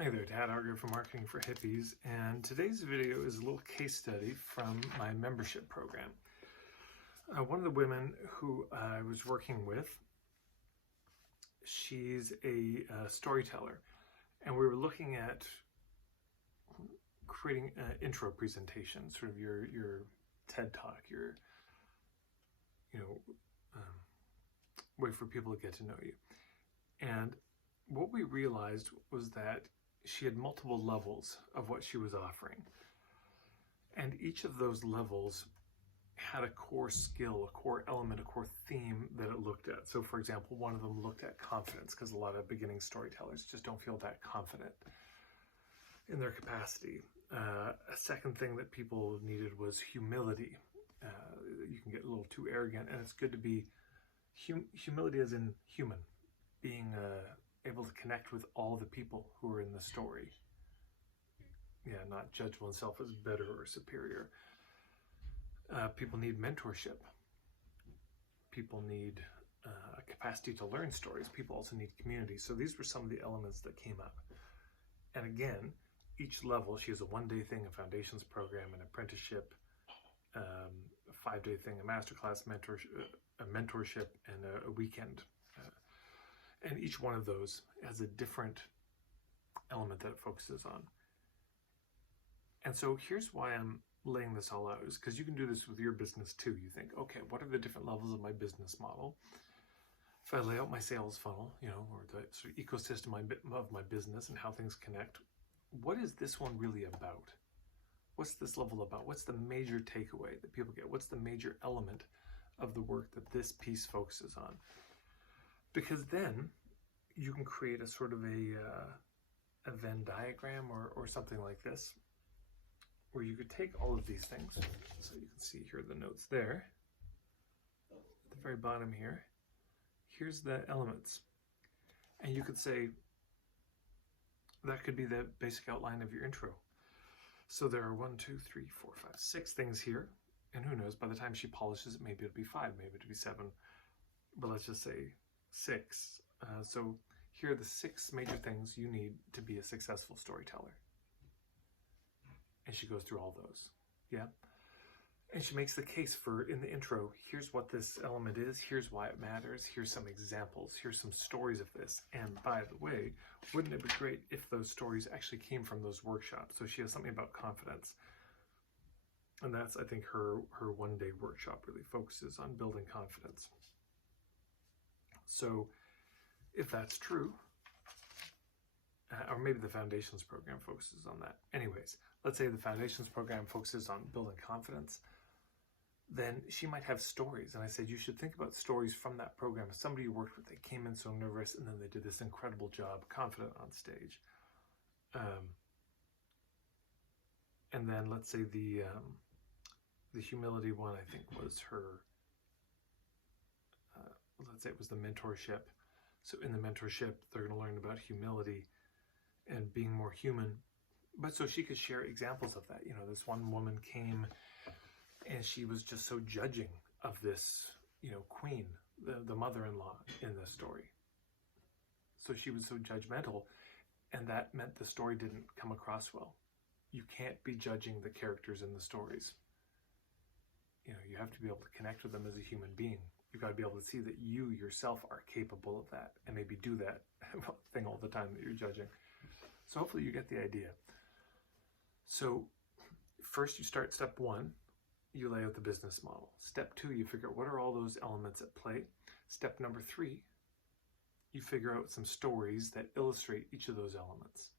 Hey there, Tad Arger from Marketing for Hippies, and today's video is a little case study from my membership program. One of the women who I was working with, she's a storyteller, and we were looking at creating an intro presentation, sort of your TED Talk, your way for people to get to know you. And what we realized was that she had multiple levels of what she was offering. And each of those levels had a core skill, a core element, a core theme that it looked at. So for example, one of them looked at confidence, because a lot of beginning storytellers just don't feel that confident in their capacity. A second thing that people needed was humility. You can get a little too arrogant, and it's good to be humility as in human, being able to connect with all the people who are in the story. Yeah, not judge oneself as better or superior. People need mentorship. People need a capacity to learn stories. People also need community. So these were some of the elements that came up. And again, each level, she has a one-day thing, a foundations program, an apprenticeship, a 5-day thing, a masterclass, a mentorship, and a weekend. And each one of those has a different element that it focuses on. And so here's why I'm laying this all out, is because you can do this with your business too. You think, okay, what are the different levels of my business model? If I lay out my sales funnel, or the sort of ecosystem of my business and how things connect, what is this one really about? What's this level about? What's the major takeaway that people get? What's the major element of the work that this piece focuses on? Because then you can create a sort of a Venn diagram or something like this, where you could take all of these things. So you can see here the notes there. At the very bottom here, here's the elements. And you could say, that could be the basic outline of your intro. So there are 1, 2, 3, 4, 5, 6 things here. And who knows, by the time she polishes it, maybe it'll be 5, maybe it'll be 7. But let's just say 6. So here are the 6 major things you need to be a successful storyteller. And she goes through all those. Yeah. And she makes the case for, in the intro, here's what this element is, here's why it matters, here's some examples, here's some stories of this. And by the way, wouldn't it be great if those stories actually came from those workshops? So she has something about confidence. And that's, I think, her one-day workshop really focuses on building confidence. So if that's true, or maybe the foundations program focuses on that. Anyways, let's say the foundations program focuses on building confidence, then she might have stories. And I said, you should think about stories from that program. Somebody you worked with, they came in so nervous, and then they did this incredible job, confident on stage. And then let's say the humility one, I think, was her, let's say it was the mentorship. So in the mentorship, they're going to learn about humility and being more human. But so she could share examples of that. This one woman came and she was just so judging of this, queen, the mother-in-law in the story. So she was so judgmental, and that meant the story didn't come across well. You can't be judging the characters in the stories. You have to be able to connect with them as a human being. You've got to be able to see that you yourself are capable of that, and maybe do that thing all the time that you're judging. So hopefully you get the idea. So first you start step 1, you lay out the business model. Step 2, you figure out what are all those elements at play. Step number 3, you figure out some stories that illustrate each of those elements.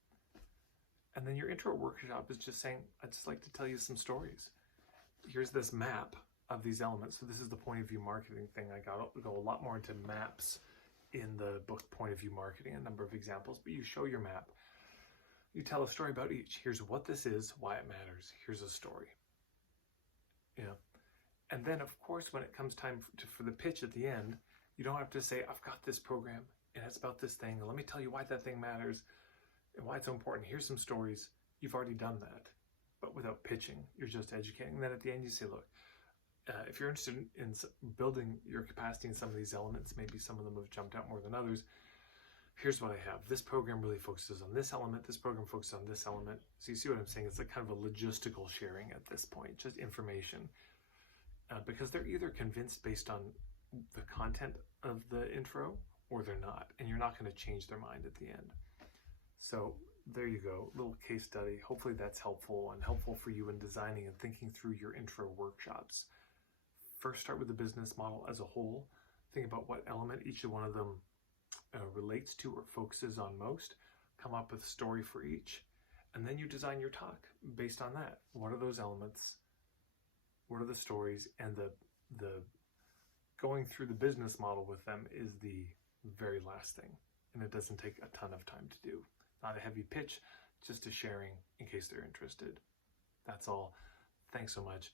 And then your intro workshop is just saying, I'd just like to tell you some stories. Here's this map of these elements. So this is the point of view marketing thing. I go a lot more into maps in the book Point of View Marketing, a number of examples, but you show your map. You tell a story about each. Here's what this is, why it matters. Here's a story. And then, of course, when it comes time for the pitch at the end, you don't have to say, I've got this program, and it's about this thing. Let me tell you why that thing matters and why it's so important. Here's some stories. You've already done that, but without pitching. You're just educating. And then at the end, you say, look, if you're interested in building your capacity in some of these elements, maybe some of them have jumped out more than others, here's what I have. This program really focuses on this element. This program focuses on this element. So you see what I'm saying? It's like kind of a logistical sharing at this point, just information. Because they're either convinced based on the content of the intro or they're not. And you're not going to change their mind at the end. So there you go, little case study. Hopefully that's helpful and helpful for you in designing and thinking through your intro workshops. First, start with the business model as a whole. Think about what element each one of them relates to or focuses on most. Come up with a story for each. And then you design your talk based on that. What are those elements? What are the stories? And the going through the business model with them is the very last thing. And it doesn't take a ton of time to do. Not a heavy pitch, just a sharing in case they're interested. That's all. Thanks so much.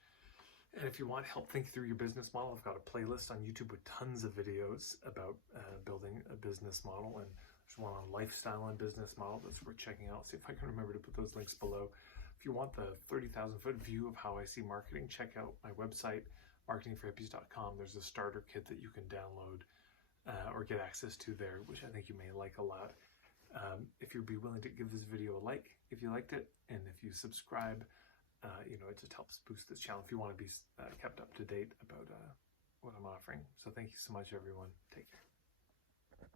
And if you want help think through your business model, I've got a playlist on YouTube with tons of videos about building a business model. And there's one on lifestyle and business model that's worth checking out. See if I can remember to put those links below. If you want the 30,000-foot view of how I see marketing, check out my website, marketingforhippies.com. There's a starter kit that you can download or get access to there, which I think you may like a lot. If you'd be willing to give this video a like if you liked it, and if you subscribe, it just helps boost this channel if you want to be kept up to date about what I'm offering. So thank you so much, everyone. Take care.